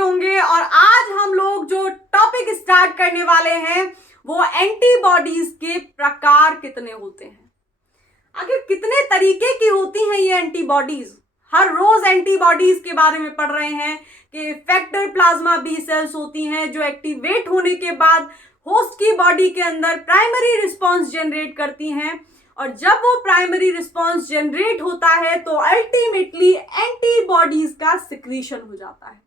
होंगे और आज हम लोग जो टॉपिक स्टार्ट करने वाले हैं वो एंटीबॉडीज के प्रकार कितने होते हैं। आखिर कितने तरीके की होती हैं ये एंटीबॉडीज। हर रोज एंटीबॉडीज के बारे में पढ़ रहे हैं कि इफेक्टर प्लाज्मा बी सेल्स होती हैं जो एक्टिवेट होने के बाद होस्ट की बॉडी के अंदर प्राइमरी रिस्पॉन्स जनरेट करती हैं और जब वो प्राइमरी रिस्पॉन्स जनरेट होता है तो अल्टीमेटली एंटीबॉडीज का सिक्रीशन हो जाता है।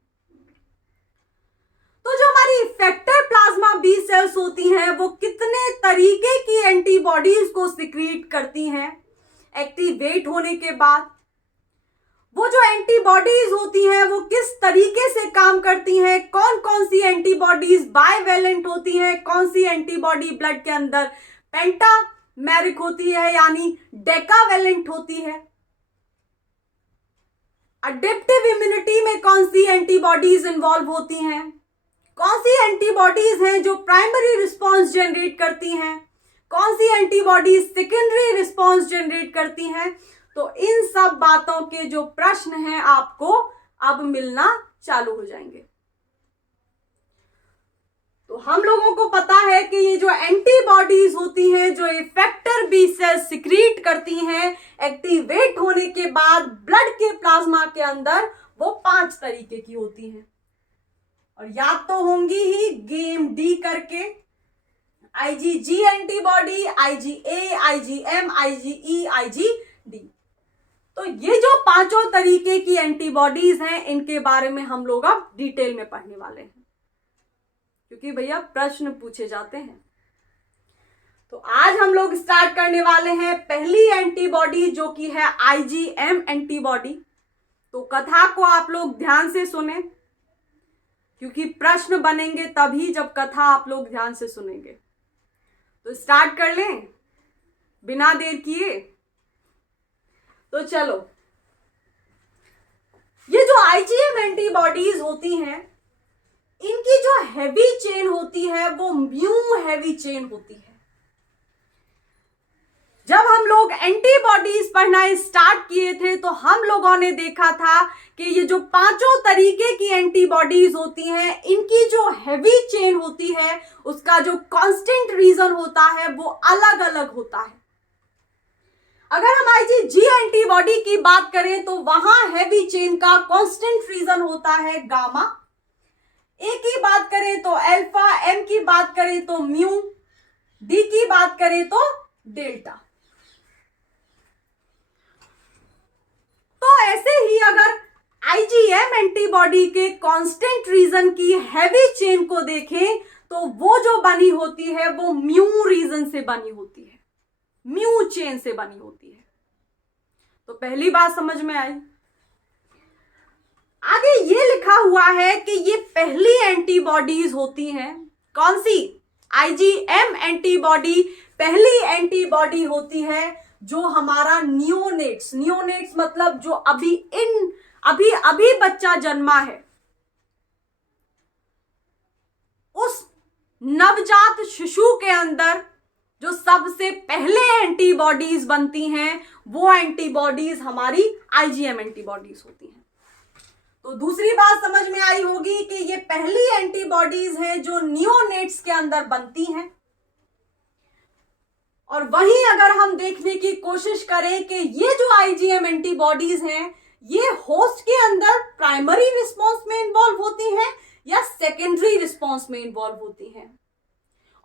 तो जो हमारी इफेक्टर प्लाज्मा बी सेल्स होती हैं वो कितने तरीके की एंटीबॉडीज को सिक्रीट करती हैं एक्टिवेट होने के बाद। वो जो एंटीबॉडीज होती हैं वो किस तरीके से काम करती हैं, कौन कौन सी एंटीबॉडीज बाइवेलेंट होती हैं, कौन सी एंटीबॉडी ब्लड के अंदर पेंटामेरिक होती है यानी डेकावेलेंट होती है। अडेप्टिव इम्यूनिटी में कौन सी एंटीबॉडीज इन्वॉल्व होती हैं, कौन सी एंटीबॉडीज हैं जो प्राइमरी रिस्पॉन्स जनरेट करती हैं, कौन सी एंटीबॉडीज सेकेंडरी रिस्पॉन्स जनरेट करती हैं। तो इन सब बातों के जो प्रश्न हैं आपको अब मिलना चालू हो जाएंगे। तो हम लोगों को पता है कि ये जो एंटीबॉडीज होती हैं जो इफेक्टर बी सेल सिक्रीट करती हैं एक्टिवेट होने के बाद ब्लड के प्लाज्मा के अंदर, वो 5 तरीके की होती हैं और याद तो होंगी ही गेम डी करके, IgG antibody, IgA, IgM, IgE, IgD. तो ये जो 5 तरीके की एंटीबॉडीज हैं इनके बारे में हम लोग अब डिटेल में पढ़ने वाले हैं क्योंकि भैया प्रश्न पूछे जाते हैं। तो आज हम लोग स्टार्ट करने वाले हैं पहली एंटीबॉडी जो कि है आईजीएम एंटीबॉडी। तो कथा को आप लोग ध्यान से सुने क्योंकि प्रश्न बनेंगे तभी जब कथा आप लोग ध्यान से सुनेंगे। तो स्टार्ट कर लें बिना देर किए। तो चलो, ये जो आईजीएम एंटीबॉडीज होती हैं इनकी जो हैवी चेन होती है वो म्यू हैवी चेन होती है। जब हम लोग एंटीबॉडीज पढ़ना स्टार्ट किए थे तो हम लोगों ने देखा था कि ये जो 5 तरीके की एंटीबॉडीज होती हैं इनकी जो हैवी चेन होती है उसका जो कांस्टेंट रीजन होता है वो अलग अलग होता है। अगर हम आईजीजी एंटीबॉडी की बात करें तो वहां हैवी चेन का कांस्टेंट रीजन होता है गामा, ए की बात करें तो अल्फा, एम की बात करें तो म्यू, डी की बात करें तो डेल्टा। तो ऐसे ही अगर आईजीएम एंटीबॉडी के कांस्टेंट रीजन की हैवी चेन को देखें तो वो जो बनी होती है वो म्यू रीजन से बनी होती है, म्यू चेन से बनी होती है। तो पहली बात समझ में आई। आगे ये लिखा हुआ है कि ये पहली एंटीबॉडीज होती हैं, कौन सी? आईजीएम एंटीबॉडी पहली एंटीबॉडी होती है जो हमारा नियोनेट्स, नियोनेट्स मतलब जो अभी बच्चा जन्मा है, उस नवजात शिशु के अंदर जो सबसे पहले एंटीबॉडीज बनती हैं वो एंटीबॉडीज हमारी आईजीएम एंटीबॉडीज होती हैं। तो दूसरी बात समझ में आई होगी कि ये पहली एंटीबॉडीज हैं जो नियोनेट्स के अंदर बनती हैं। और वहीं अगर हम देखने की कोशिश करें कि ये जो आईजीएम एंटीबॉडीज हैं ये होस्ट के अंदर प्राइमरी रिस्पॉन्स में इन्वॉल्व होती हैं या सेकेंडरी रिस्पॉन्स में इन्वॉल्व होती हैं,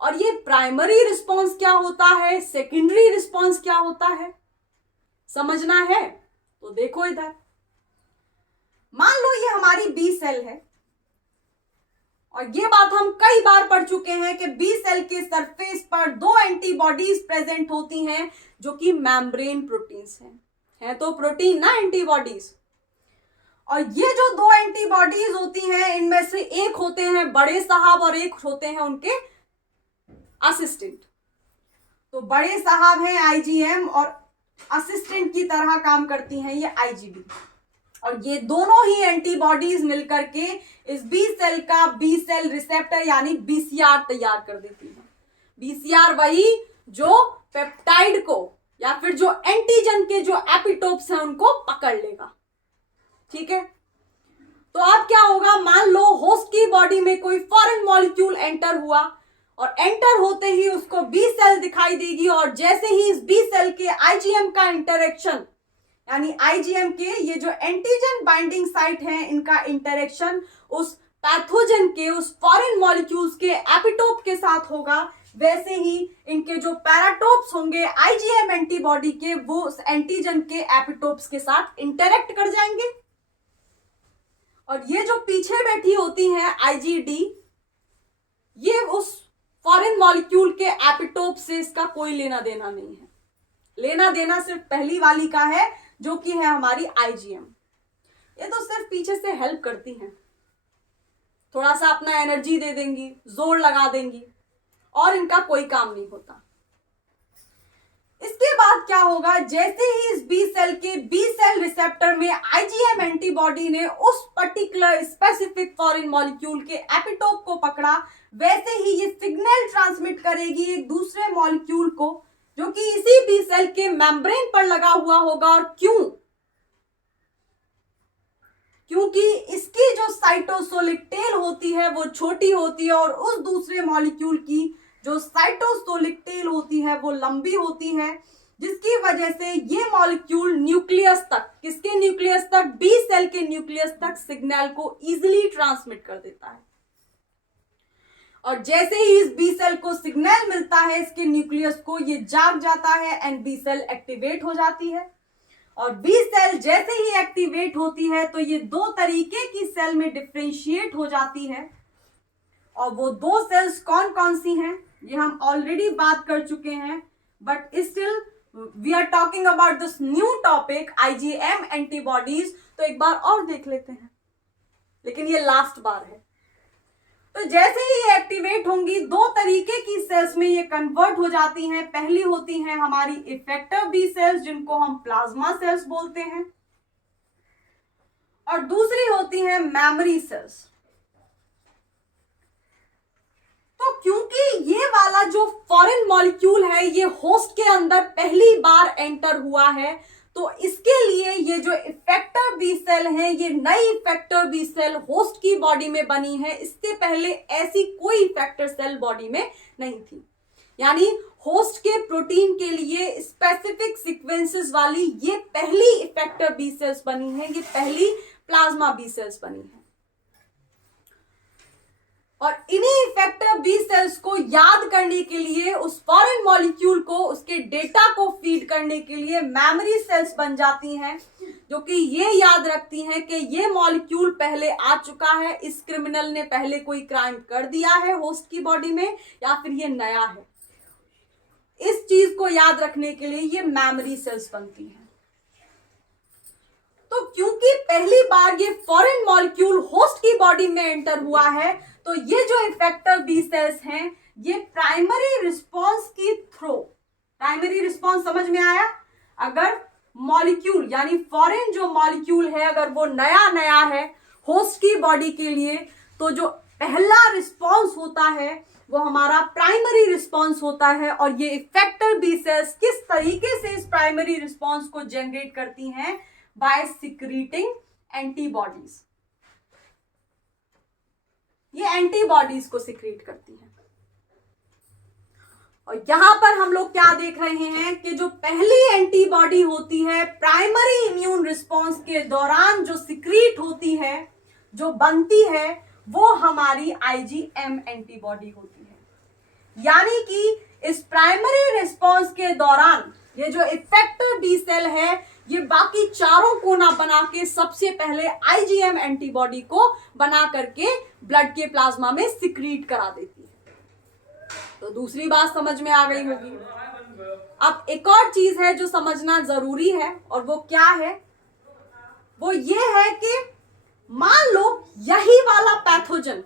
और ये प्राइमरी रिस्पॉन्स क्या होता है, सेकेंडरी रिस्पॉन्स क्या होता है, समझना है तो देखो इधर। मान लो ये हमारी बी सेल है और ये बात हम कई बार पढ़ चुके हैं कि बी सेल के सरफेस पर 2 एंटीबॉडीज प्रेजेंट होती हैं जो कि मेम्ब्रेन प्रोटीन्स हैं तो प्रोटीन ना एंटीबॉडीज। और ये जो 2 एंटीबॉडीज होती हैं इनमें से एक होते हैं बड़े साहब और एक होते हैं उनके असिस्टेंट। तो बड़े साहब हैं आईजीएम और असिस्टेंट की तरह काम करती हैं ये आईजीडी। और ये दोनों ही एंटीबॉडीज मिलकर के इस बी सेल का बी सेल रिसेप्टर यानी बीसीआर तैयार कर देती है। बीसीआर वही जो पेप्टाइड को या फिर जो एंटीजन के जो एपिटोप्स हैं उनको पकड़ लेगा। ठीक है, तो अब क्या होगा, मान लो होस्ट की बॉडी में कोई फॉरेन मॉलिक्यूल एंटर हुआ और एंटर होते ही उसको बी सेल दिखाई देगी, और जैसे ही इस बी सेल के आईजीएम का इंटरेक्शन, यानी आईजीएम के ये जो एंटीजन बाइंडिंग साइट है, इनका इंटरेक्शन उस पैथोजन के, उस फॉरेन मॉलिक्यूल्स के एपिटोप के साथ होगा, वैसे ही इनके जो पैराटोप्स होंगे आईजीएम एंटीबॉडी के, वो उस एंटीजन के एपिटोप्स के साथ इंटरेक्ट कर जाएंगे। और ये जो पीछे बैठी होती है आईजीडी, ये उस फॉरेन मॉलिक्यूल के एपिटोप से इसका कोई लेना देना नहीं है। लेना देना सिर्फ पहली वाली का है, जो कि है हमारी आईजीएम। ये तो सिर्फ पीछे से हेल्प करती हैं, थोड़ा सा अपना एनर्जी दे देंगी, जोर लगा देंगी, और इनका कोई काम नहीं होता। इसके बाद क्या होगा, जैसे ही इस बी सेल के बी सेल रिसेप्टर में आईजीएम एंटीबॉडी ने उस पर्टिकुलर स्पेसिफिक फॉरेन मॉलिक्यूल के एपिटोप को पकड़ा, वैसे ही ये सिग्नल ट्रांसमिट करेगी एक दूसरे मॉलिक्यूल को, जो कि इसी बी सेल के मेम्ब्रेन पर लगा हुआ होगा। और क्योंकि इसकी जो साइटोसोलिक टेल होती है वो छोटी होती है, और उस दूसरे मॉलिक्यूल की जो साइटोसोलिक टेल होती है वो लंबी होती है, जिसकी वजह से ये मॉलिक्यूल न्यूक्लियस तक, किसके न्यूक्लियस तक, बी सेल के न्यूक्लियस तक सिग्नल को इजीली ट्रांसमिट कर देता है। और जैसे ही इस बी सेल को सिग्नल मिलता है इसके न्यूक्लियस को, ये जाग जाता है एंड बी सेल एक्टिवेट हो जाती है। और बी सेल जैसे ही एक्टिवेट होती है तो ये दो तरीके की सेल में डिफरेंशिएट हो जाती है, और वो दो सेल्स कौन कौन सी हैं ये हम ऑलरेडी बात कर चुके हैं, but still we are talking about this new topic IgM antibodies. तो एक बार और देख लेते हैं, लेकिन ये लास्ट बार है। तो जैसे ही ये एक्टिवेट होंगी, दो तरीके की सेल्स में ये कन्वर्ट हो जाती हैं। पहली होती हैं हमारी इफेक्टर बी सेल्स, जिनको हम प्लाज्मा सेल्स बोलते हैं, और दूसरी होती हैं मेमोरी सेल्स। तो क्योंकि ये वाला जो फॉरेन मॉलिक्यूल है ये होस्ट के अंदर पहली बार एंटर हुआ है, तो इसके लिए ये जो इफेक्टर बी सेल है, ये नई इफेक्टर बी सेल होस्ट की बॉडी में बनी है। इससे पहले ऐसी कोई इफेक्टर सेल बॉडी में नहीं थी, यानी होस्ट के प्रोटीन के लिए स्पेसिफिक सीक्वेंसेस वाली ये पहली इफेक्टर बी सेल्स बनी है, ये पहली प्लाज्मा बी सेल्स बनी है। और इन्हीं इफेक्टर बी सेल्स को याद करने के लिए, उस फॉरेन मॉलिक्यूल को, उसके डेटा को फीड करने के लिए मेमोरी सेल्स बन जाती हैं, जो कि ये याद रखती हैं कि ये मॉलिक्यूल पहले आ चुका है, इस क्रिमिनल ने पहले कोई क्राइम कर दिया है होस्ट की बॉडी में, या फिर ये नया है। इस चीज को याद रखने के लिए ये मेमोरी सेल्स बनती हैं। तो क्योंकि पहली बार ये फॉरेन मॉलिक्यूल होस्ट की बॉडी में एंटर हुआ है, तो ये जो इफेक्टर बी सेल्स हैं, ये प्राइमरी रिस्पॉन्स की थ्रो, प्राइमरी रिस्पॉन्स समझ में आया? अगर मॉलिक्यूल यानी फॉरेन जो मॉलिक्यूल है, अगर वो नया नया है होस्ट की बॉडी के लिए, तो जो पहला रिस्पॉन्स होता है वो हमारा प्राइमरी रिस्पॉन्स होता है। और ये इफेक्टर बी सेल्स किस तरीके से इस प्राइमरी रिस्पॉन्स को जनरेट करती हैं? By secreting antibodies. ये एंटीबॉडीज को सिक्रीट करती हैं। और यहां पर हम लोग क्या देख रहे हैं कि जो पहली एंटीबॉडी होती है, प्राइमरी इम्यून रिस्पॉन्स के दौरान जो सिक्रीट होती है, जो बनती है, वो हमारी आईजीएम एंटीबॉडी होती है। यानी कि इस प्राइमरी रिस्पॉन्स के दौरान ये जो इफेक्टर बी सेल है, ये बाकी चारों कोना बना के सबसे पहले आईजीएम एंटीबॉडी को बना करके ब्लड के प्लाज्मा में सिक्रीट करा देती है। तो दूसरी बात समझ में आ गई होगी। अब एक और चीज है जो समझना जरूरी है, और वो क्या है? वो ये है कि मान लो यही वाला पैथोजन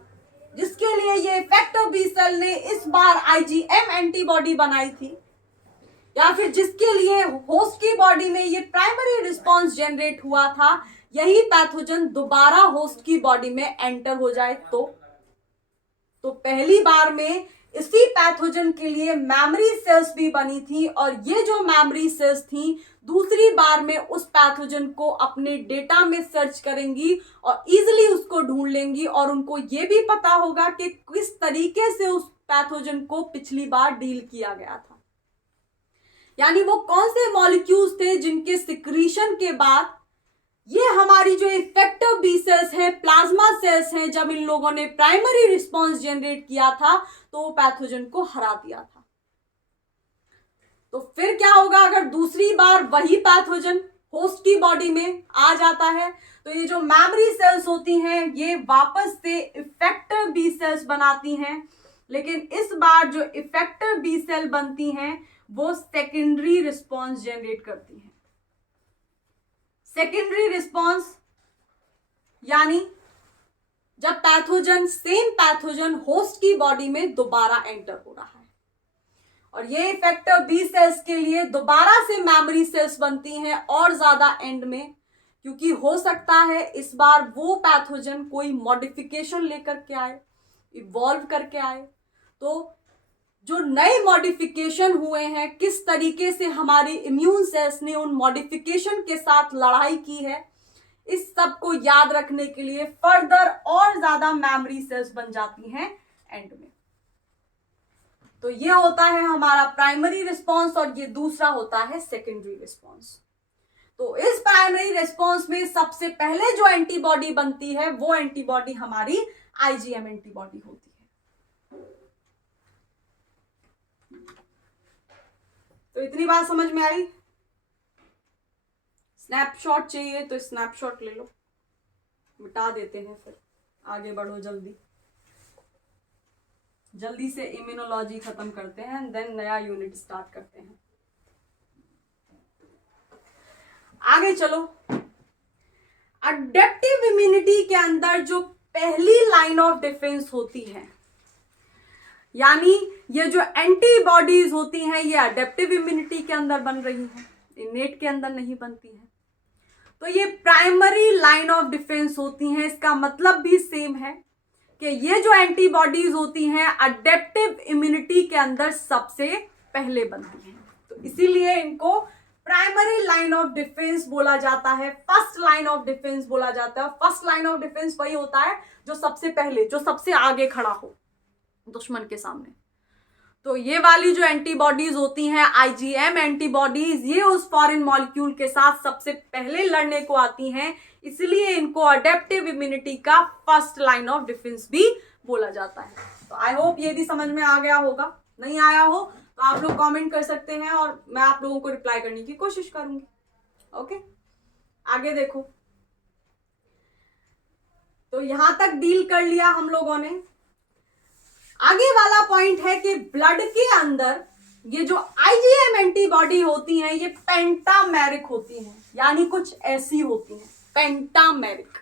जिसके लिए ये इफेक्टर बी सेल ने इस बार आईजीएम एंटीबॉडी बनाई थी, या फिर जिसके लिए होस्ट की बॉडी में ये प्राइमरी रिस्पॉन्स जनरेट हुआ था, यही पैथोजन दोबारा होस्ट की बॉडी में एंटर हो जाए तो पहली बार में इसी पैथोजन के लिए मेमोरी सेल्स भी बनी थी, और ये जो मेमोरी सेल्स थी दूसरी बार में उस पैथोजन को अपने डेटा में सर्च करेंगी और इजीली उसको ढूंढ लेंगी, और उनको ये भी पता होगा कि किस तरीके से उस पैथोजन को पिछली बार डील किया गया था। यानी वो कौन से मॉलिक्यूल्स थे जिनके सिक्रीशन के बाद ये हमारी जो इफेक्टिव बी सेल्स हैं, प्लाज्मा सेल्स हैं, जब इन लोगों ने प्राइमरी रिस्पॉन्स जनरेट किया था तो वो पैथोजन को हरा दिया था। तो फिर क्या होगा अगर दूसरी बार वही पैथोजन होस्ट की बॉडी में आ जाता है? तो ये जो मेमोरी सेल्स होती हैं ये वापस से इफेक्टिव बी सेल्स बनाती हैं, लेकिन इस बार जो इफेक्टिव बी सेल बनती हैं वो सेकेंडरी रिस्पॉन्स जनरेट करती हैं। सेकेंडरी रिस्पॉन्स यानी जब पैथोजन, सेम पैथोजन होस्ट की बॉडी में दोबारा एंटर हो रहा है, और ये इफेक्टिव बी सेल्स के लिए दोबारा से मेमोरी सेल्स बनती हैं और ज्यादा एंड में, क्योंकि हो सकता है इस बार वो पैथोजन कोई मॉडिफिकेशन लेकर के आए, इवॉल्व करके आए। तो जो नए मॉडिफिकेशन हुए हैं, किस तरीके से हमारी इम्यून सेल्स ने उन मॉडिफिकेशन के साथ लड़ाई की है, इस सब को याद रखने के लिए फर्दर और ज्यादा मेमोरी सेल्स बन जाती हैं एंड में। तो ये होता है हमारा प्राइमरी रिस्पॉन्स और ये दूसरा होता है सेकेंडरी रिस्पॉन्स। तो इस प्राइमरी रिस्पॉन्स में सबसे पहले जो एंटीबॉडी बनती है वो एंटीबॉडी हमारी आईजीएम एंटीबॉडी होती है। तो इतनी बात समझ में आई? स्नैपशॉट चाहिए तो स्नैपशॉट ले लो, मिटा देते हैं, फिर आगे बढ़ो जल्दी जल्दी से। इम्यूनोलॉजी खत्म करते हैं, देन नया यूनिट स्टार्ट करते हैं। आगे चलो। अडेप्टिव इम्यूनिटी के अंदर जो पहली लाइन ऑफ डिफेंस होती है, यानी ये जो एंटीबॉडीज होती हैं ये अडेप्टिव इम्यूनिटी के अंदर बन रही हैं, इनेट के अंदर नहीं बनती हैं। तो ये प्राइमरी लाइन ऑफ डिफेंस होती हैं। इसका मतलब भी सेम है कि ये जो एंटीबॉडीज होती हैं अडेप्टिव इम्यूनिटी के अंदर सबसे पहले बनती हैं, तो इसीलिए इनको प्राइमरी लाइन ऑफ डिफेंस बोला जाता है, फर्स्ट लाइन ऑफ डिफेंस बोला जाता है। फर्स्ट लाइन ऑफ डिफेंस वही होता है जो सबसे पहले, जो सबसे आगे खड़ा हो दुश्मन के सामने। तो ये वाली जो एंटीबॉडीज होती हैं आईजीएम एंटीबॉडीज, ये उस फॉरेन मॉलिक्यूल के साथ सबसे पहले लड़ने को आती हैं, इसलिए इनको अडेप्टिव इम्यूनिटी का फर्स्ट लाइन ऑफ डिफेंस भी बोला जाता है। तो आई होप ये भी समझ में आ गया होगा। नहीं आया हो तो आप लोग कमेंट कर सकते हैं और मैं आप लोगों को रिप्लाई करने की कोशिश करूंगी। ओके, आगे देखो। तो यहां तक डील कर लिया हम लोगों ने। आगे वाला पॉइंट है कि ब्लड के अंदर ये जो आईजीएम एंटीबॉडी होती हैं ये पेंटामेरिक होती हैं, यानी कुछ ऐसी होती हैं पेंटामेरिक,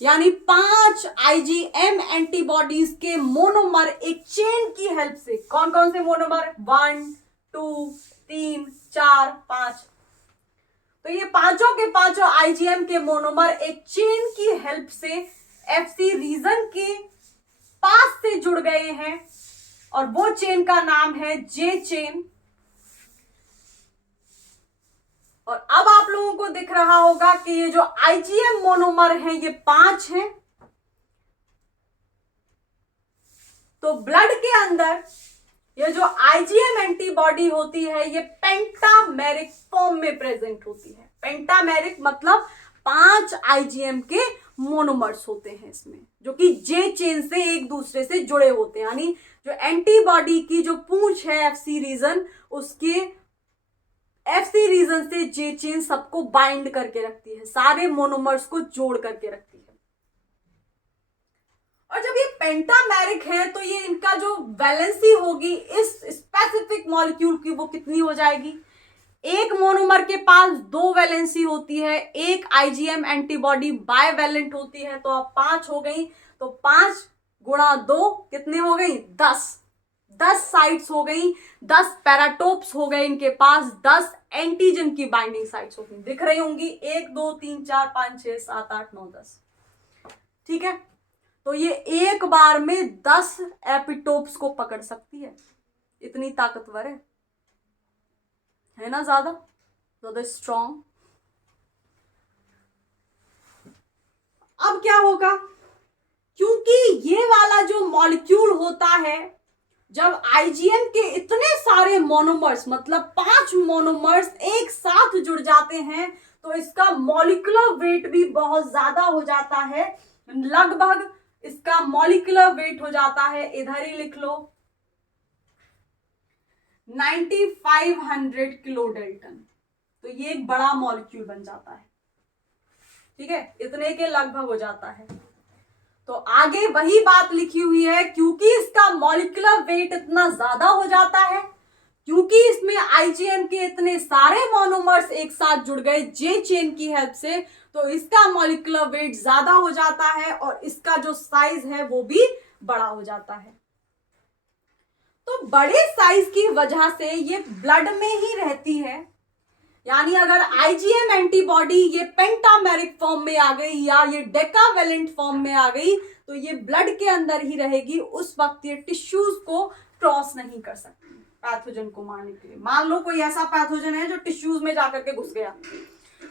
यानी 5 आईजीएम एंटीबॉडीज के मोनोमर एक चेन की हेल्प से, कौन कौन से मोनोमर, 1 2 3 4 5, तो ये पांचों के पांचों आईजीएम के मोनोमर एक चेन की हेल्प से एफसी रीजन के पास से जुड़ गए हैं, और वो चेन का नाम है जे चेन। और अब आप लोगों को दिख रहा होगा कि ये जो आईजीएम मोनोमर हैं ये 5 हैं। तो ब्लड के अंदर ये जो आईजीएम एंटीबॉडी होती है ये पेंटामेरिक फॉर्म में प्रेजेंट होती है। पेंटामेरिक मतलब 5 आईजीएम के मोनोमर्स होते हैं इसमें, जो कि जे चेन से एक दूसरे से जुड़े होते हैं। यानी जो एंटीबॉडी की जो पूंछ है एफसी रीजन, उसके एफसी रीजन से जे चेन सबको बाइंड करके रखती है, सारे मोनोमर्स को जोड़ करके रखती है। और जब ये पेंटामेरिक है तो ये इनका जो वैलेंसी होगी इस स्पेसिफिक मॉलिक्यूल की वो कितनी हो जाएगी? एक मोनोमर के पास 2 वैलेंसी होती है, एक आईजीएम एंटीबॉडी बायवैलेंट होती है, तो अब 5 हो गई। तो 5 गुणा 2 कितने हो गई? 10 साइट्स हो गई, 10 पैराटोप्स हो गए इनके पास, 10 एंटीजन की बाइंडिंग साइट्स होगी, दिख रही होंगी 1 2 3 4 5 6 7 8 9 10। ठीक है, तो ये एक बार में 10 एपिटोप्स को पकड़ सकती है। इतनी ताकतवर है ना, ज्यादा स्ट्रॉन्ग। अब क्या होगा, क्योंकि ये वाला जो मॉलिक्यूल होता है, जब आईजीएम के इतने सारे मोनोमर्स, मतलब 5 मोनोमर्स एक साथ जुड़ जाते हैं, तो इसका मॉलिक्यूलर वेट भी बहुत ज्यादा हो जाता है। लगभग इसका मॉलिक्यूलर वेट हो जाता है, इधर ही लिख लो, 9500 किलो डेल्टन। तो ये एक बड़ा मॉलिक्यूल बन जाता है, ठीक है, इतने के लगभग हो जाता है। तो आगे वही बात लिखी हुई है, क्योंकि इसका मॉलिक्यूलर वेट इतना ज्यादा हो जाता है, क्योंकि इसमें आईजीएम के इतने सारे मोनोमर्स एक साथ जुड़ गए जे चेन की हेल्प से, तो इसका मॉलिक्यूलर वेट ज्यादा हो जाता है और इसका जो साइज है वो भी बड़ा हो जाता है। तो बड़े साइज की वजह से ये ब्लड में ही रहती है, यानी अगर आईजीएम एंटीबॉडी ये पेंटामेरिक फॉर्म में आ गई या ये डेकावेलेंट फॉर्म में आ गई, तो ये ब्लड के अंदर ही रहेगी। उस वक्त ये टिश्यूज को क्रॉस नहीं कर सकती पैथोजन को मारने के लिए। मान लो कोई ऐसा पैथोजन है जो टिश्यूज में जाकर के घुस गया,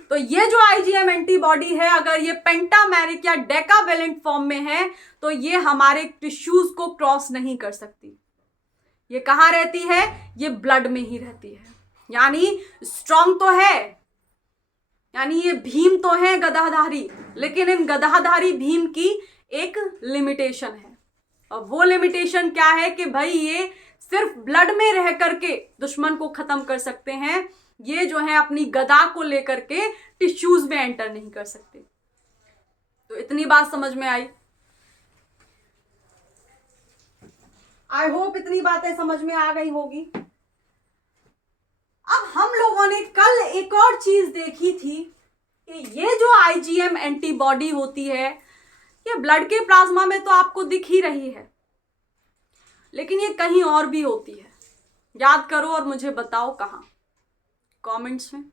तो ये जो आईजीएम एंटीबॉडी है, अगर ये पेंटामेरिक या डेकावेलेंट फॉर्म में है, तो ये हमारे टिश्यूज को क्रॉस नहीं कर सकती। ये कहाँ रहती है, ये ब्लड में ही रहती है। यानी स्ट्रॉन्ग तो है, यानी ये भीम तो है गदाधारी, लेकिन इन गदाधारी भीम की एक लिमिटेशन है। और वो लिमिटेशन क्या है कि भाई ये सिर्फ ब्लड में रह करके दुश्मन को खत्म कर सकते हैं, ये जो है अपनी गदा को लेकर के टिश्यूज में एंटर नहीं कर सकते। तो इतनी बात समझ में आई। आई होप इतनी बातें समझ में आ गई होगी। अब हम लोगों ने कल एक और चीज देखी थी कि ये जो आईजीएम एंटीबॉडी होती है, ये ब्लड के प्लाज्मा में तो आपको दिख ही रही है, लेकिन ये कहीं और भी होती है। याद करो और मुझे बताओ कहां, कमेंट्स में।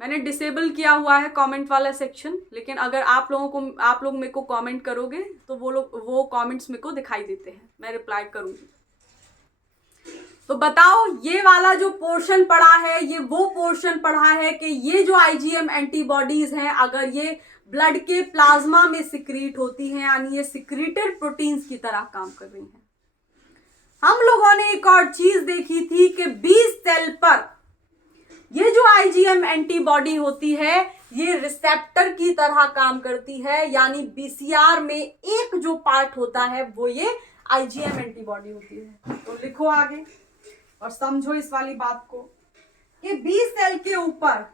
मैंने डिसेबल किया हुआ है कमेंट वाला सेक्शन, लेकिन अगर आप लोग मेरे को कमेंट करोगे तो वो कमेंट्स मेरे को दिखाई देते हैं, मैं रिप्लाई करूंगी। तो बताओ, ये वाला जो पोर्शन पढ़ा है, ये वो पोर्शन पढ़ा है कि ये जो आईजीएम एंटीबॉडीज हैं, अगर ये ब्लड के प्लाज्मा में सिक्रीट होती हैं, यानी ये सिक्रीटेड प्रोटीन्स की तरह काम कर रही हैं। हम लोगों ने एक और चीज देखी थी कि बी सेल पर ये जो आईजीएम एंटीबॉडी होती है, ये रिसेप्टर की तरह काम करती है, यानी बीसीआर में एक जो पार्ट होता है वो ये आईजीएम एंटीबॉडी होती है। तो लिखो आगे और समझो इस वाली बात को कि बी सेल के ऊपर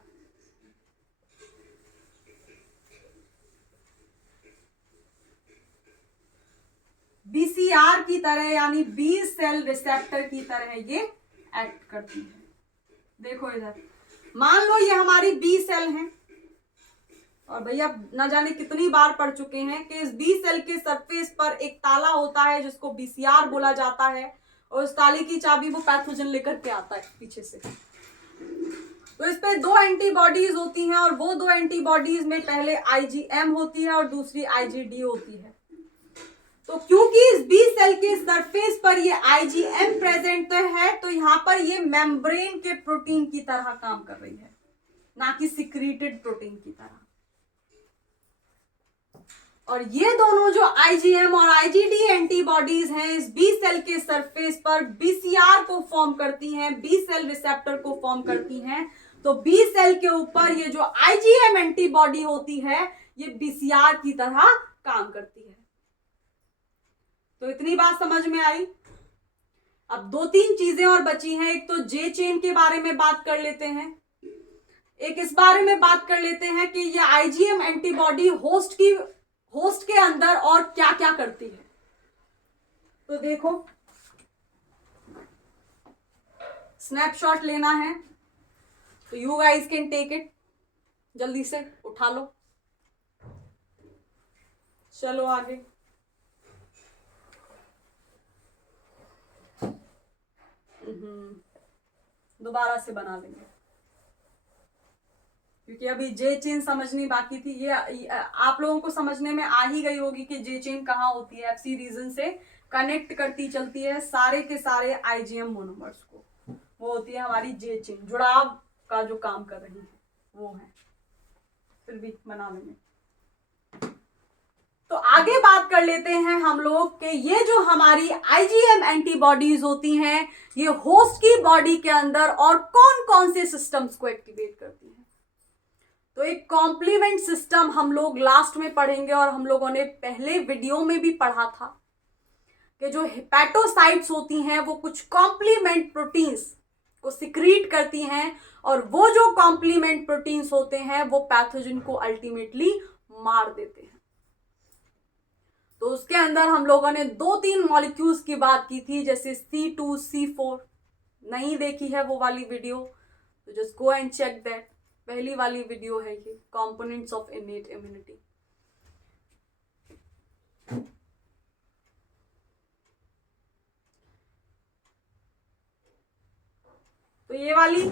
बीसीआर की तरह, यानी बी सेल रिसेप्टर की तरह ये एक्ट करती है। देखो इधर, मान लो ये हमारी बी सेल है, और भैया न जाने कितनी बार पढ़ चुके हैं कि इस बी सेल के सरफेस पर एक ताला होता है जिसको बीसीआर बोला जाता है, और उस ताले की चाबी वो पैथोजन लेकर के आता है पीछे से। तो इस पे 2 एंटीबॉडीज होती हैं, और वो 2 एंटीबॉडीज में पहले आईजीएम होती है और दूसरी आईजीडी होती है। तो क्योंकि इस बी सेल के सरफेस पर ये आईजीएम प्रेजेंट है, तो यहां पर ये मेम्ब्रेन के प्रोटीन की तरह काम कर रही है, ना कि सिक्रीटेड प्रोटीन की तरह। और ये दोनों जो आईजीएम और आईजीडी एंटीबॉडीज हैं, इस बी सेल के सरफेस पर बीसीआर को फॉर्म करती हैं, बी सेल रिसेप्टर को फॉर्म करती हैं। तो बी सेल के ऊपर ये जो आईजीएम एंटीबॉडी होती है, ये बीसीआर की तरह काम करती है। तो इतनी बात समझ में आई। अब 2-3 चीजें और बची हैं। एक तो जे चेन के बारे में बात कर लेते हैं, एक इस बारे में बात कर लेते हैं कि ये आईजीएम एंटीबॉडी होस्ट के अंदर और क्या क्या करती है। तो देखो, स्नैपशॉट लेना है तो you guys can take it, जल्दी से उठा लो। चलो आगे। दोबारा से बना लेंगे। क्योंकि अभी जे चेन समझनी बाकी थी। ये आप लोगों को समझने में आ ही गई होगी कि जे चेन कहाँ होती है। एफसी रीजन से कनेक्ट करती चलती है सारे के सारे आईजीएम मोनोमर्स को, वो होती है हमारी जे चेन, जुड़ाव का जो काम कर रही है वो है। फिर भी बना लेंगे। तो आगे बात कर लेते हैं हम लोग कि ये जो हमारी आईजीएम एंटीबॉडीज होती हैं ये होस्ट की बॉडी के अंदर और कौन कौन से सिस्टम्स को एक्टिवेट करती हैं। तो एक कॉम्प्लीमेंट सिस्टम हम लोग लास्ट में पढ़ेंगे और हम लोगों ने पहले वीडियो में भी पढ़ा था कि जो हेपेटोसाइट्स होती हैं वो कुछ कॉम्प्लीमेंट प्रोटीन्स को सिक्रीट करती हैं और वो जो कॉम्प्लीमेंट प्रोटीन्स होते हैं वो पैथोजन को अल्टीमेटली मार देते हैं। तो उसके अंदर हम लोगों ने 2-3 मॉलिक्यूल्स की बात की थी, जैसे C2, C4। नहीं देखी है वो वाली वीडियो तो just go and check that. पहली वाली वीडियो है ये, कंपोनेंट्स ऑफ इनेट इम्यूनिटी। तो ये वाली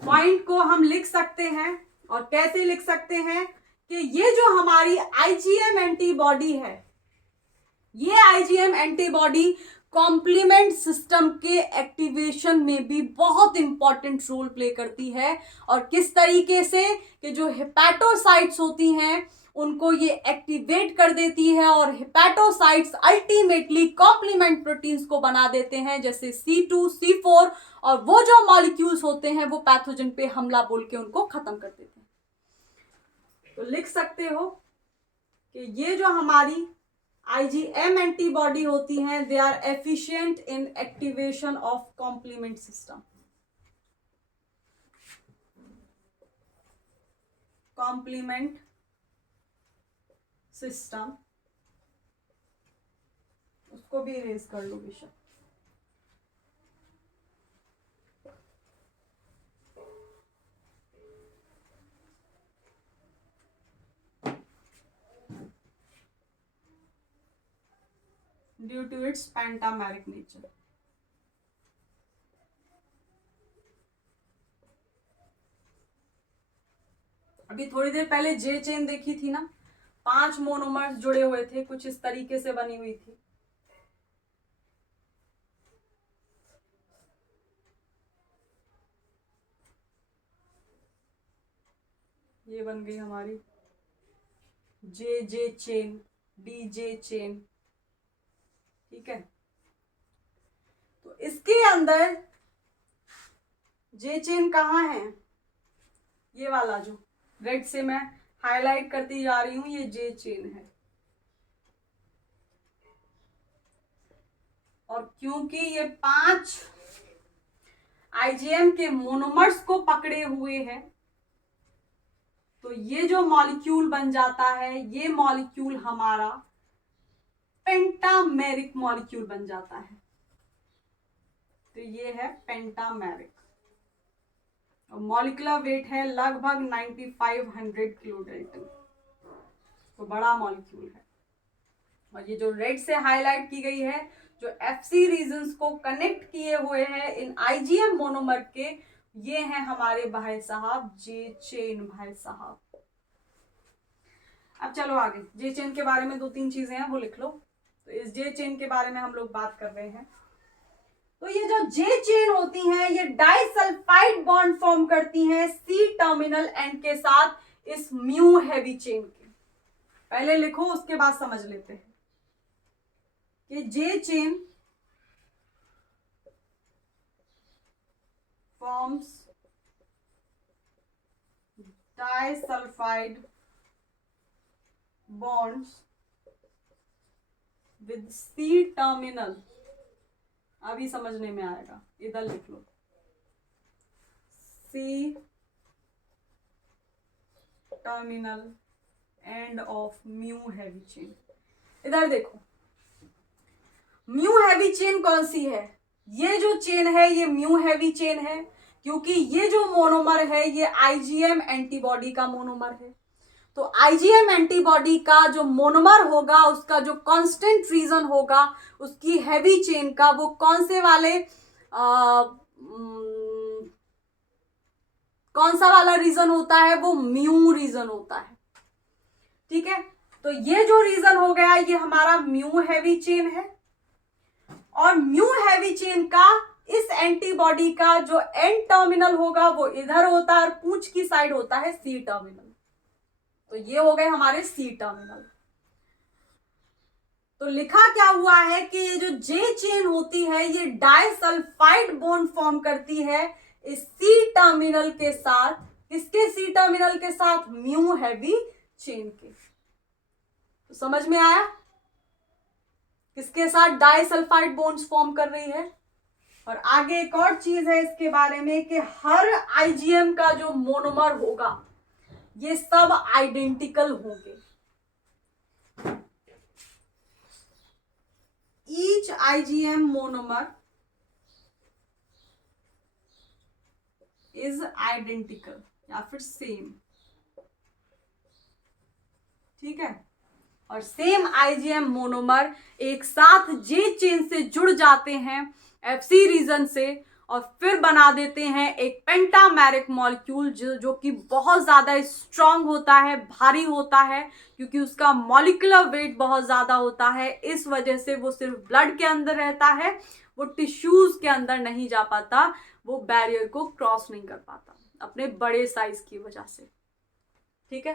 पॉइंट को हम लिख सकते हैं और कैसे लिख सकते हैं कि ये जो हमारी आईजीएम एंटीबॉडी है, ये आईजीएम एंटीबॉडी कॉम्प्लीमेंट सिस्टम के एक्टिवेशन में भी बहुत इंपॉर्टेंट रोल प्ले करती है। और किस तरीके से कि जो हेपेटोसाइट्स होती हैं उनको ये एक्टिवेट कर देती है और हेपेटोसाइट्स अल्टीमेटली कॉम्प्लीमेंट प्रोटीन्स को बना देते हैं, जैसे C2, C4, और वो जो मॉलिक्यूल्स होते हैं वो पैथोजन पे हमला बोल के उनको खत्म कर देते हैं। तो लिख सकते हो कि ये जो हमारी आईजीएम एंटीबॉडी होती हैं they are efficient in activation of complement system. Complement system, उसको भी इरेज कर लो बेशक। Due to its pentameric nature. अभी थोड़ी देर पहले जे चेन देखी थी ना, 5 मोनोमर्स जुड़े हुए थे, कुछ इस तरीके से बनी हुई थी। ये बन गई हमारी जे चेन, जे चेन, ठीक है। तो इसके अंदर जे चेन कहाँ है, ये वाला जो रेड से मैं हाईलाइट करती जा रही हूं ये जे चेन है। और क्योंकि ये 5 आईजीएम के मोनोमर्स को पकड़े हुए हैं तो ये जो मॉलिक्यूल बन जाता है ये मॉलिक्यूल हमारा पेंटामेरिक मॉलिक्यूल बन जाता है। तो ये है पेंटामेरिक और मॉलिक्यूलर वेट है लगभग 9500 किलो डाल्टन। तो बड़ा मॉलिक्यूल है। और ये जो रेड से हाईलाइट की गई है जो एफसी रीजन्स को कनेक्ट किए हुए हैं इन आईजीएम मोनोमर के, ये हैं हमारे भाई साहब जे चेन भाई साहब। अब चलो आगे, जे चेन के बारे में 2-3 चीजें हैं वो लिख लो। तो इस जे चेन के बारे में हम लोग बात कर रहे हैं। तो ये जो जे चेन होती हैं ये डाइसल्फाइड बॉन्ड फॉर्म करती हैं सी टर्मिनल एंड के साथ इस म्यू हैवी चेन के। पहले लिखो उसके बाद समझ लेते हैं कि J chain forms disulphide bonds with C terminal। अभी समझने में आएगा, इधर लिख लो C terminal end of mu heavy chain। इधर देखो म्यू हैवी चेन कौन सी है, ये जो चेन है ये म्यू हैवी चेन है क्योंकि ये जो मोनोमर है ये आईजीएम एंटीबॉडी का मोनोमर है। तो आईजीएम एंटीबॉडी का जो मोनोमर होगा उसका जो कांस्टेंट रीजन होगा उसकी हैवी चेन का, वो कौन से वाले कौन सा वाला रीजन होता है? वो म्यू रीजन होता है। ठीक है, तो ये जो रीजन हो गया ये हमारा म्यू हैवी चेन है, और म्यू हैवी चेन का इस एंटीबॉडी का जो एंड टर्मिनल होगा वो इधर होता है और पूंछ की साइड होता है सी टर्मिनल। तो ये हो गए हमारे सी टर्मिनल। तो लिखा क्या हुआ है कि ये जो जे चेन होती है ये डाइसल्फाइड बॉन्ड फॉर्म करती है इस सी टर्मिनल के साथ। किसके सी टर्मिनल के साथ? म्यू हैवी चेन के। तो समझ में आया किसके साथ डाइसल्फाइड बॉन्ड्स फॉर्म कर रही है। और आगे एक और चीज है इसके बारे में कि हर आईजीएम का जो मोनोमर होगा ये सब आइडेंटिकल होंगे। Each IgM monomer is identical या फिर सेम। ठीक है, और सेम आईजीएम मोनोमर एक साथ जे चेन से जुड़ जाते हैं एफसी रीजन से, और फिर बना देते हैं एक पेंटामेरिक मॉलिक्यूल जो कि बहुत ज्यादा स्ट्रांग होता है, भारी होता है, क्योंकि उसका मॉलिक्यूलर वेट बहुत ज्यादा होता है। इस वजह से वो सिर्फ ब्लड के अंदर रहता है, वो टिश्यूज के अंदर नहीं जा पाता, वो बैरियर को क्रॉस नहीं कर पाता अपने बड़े साइज की वजह से। ठीक है,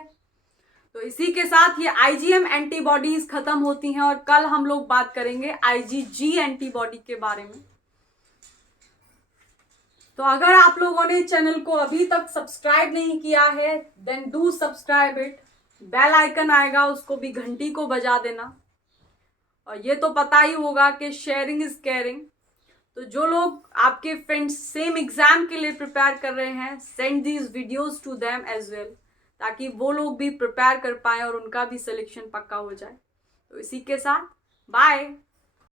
तो इसी के साथ ये आईजीएम एंटीबॉडीज खत्म होती हैं, और कल हम लोग बात करेंगे आईजीजी एंटीबॉडी के बारे में। तो अगर आप लोगों ने चैनल को अभी तक सब्सक्राइब नहीं किया है then do subscribe it. Bell icon आएगा, उसको भी घंटी को बजा देना। और ये तो पता ही होगा कि शेयरिंग इज केयरिंग। तो जो लोग आपके फ्रेंड्स सेम एग्जाम के लिए प्रिपेयर कर रहे हैं, send these videos to them as well, ताकि वो लोग भी प्रिपेयर कर पाए और उनका भी सिलेक्शन पक्का हो जाए। तो इसी के साथ बाय।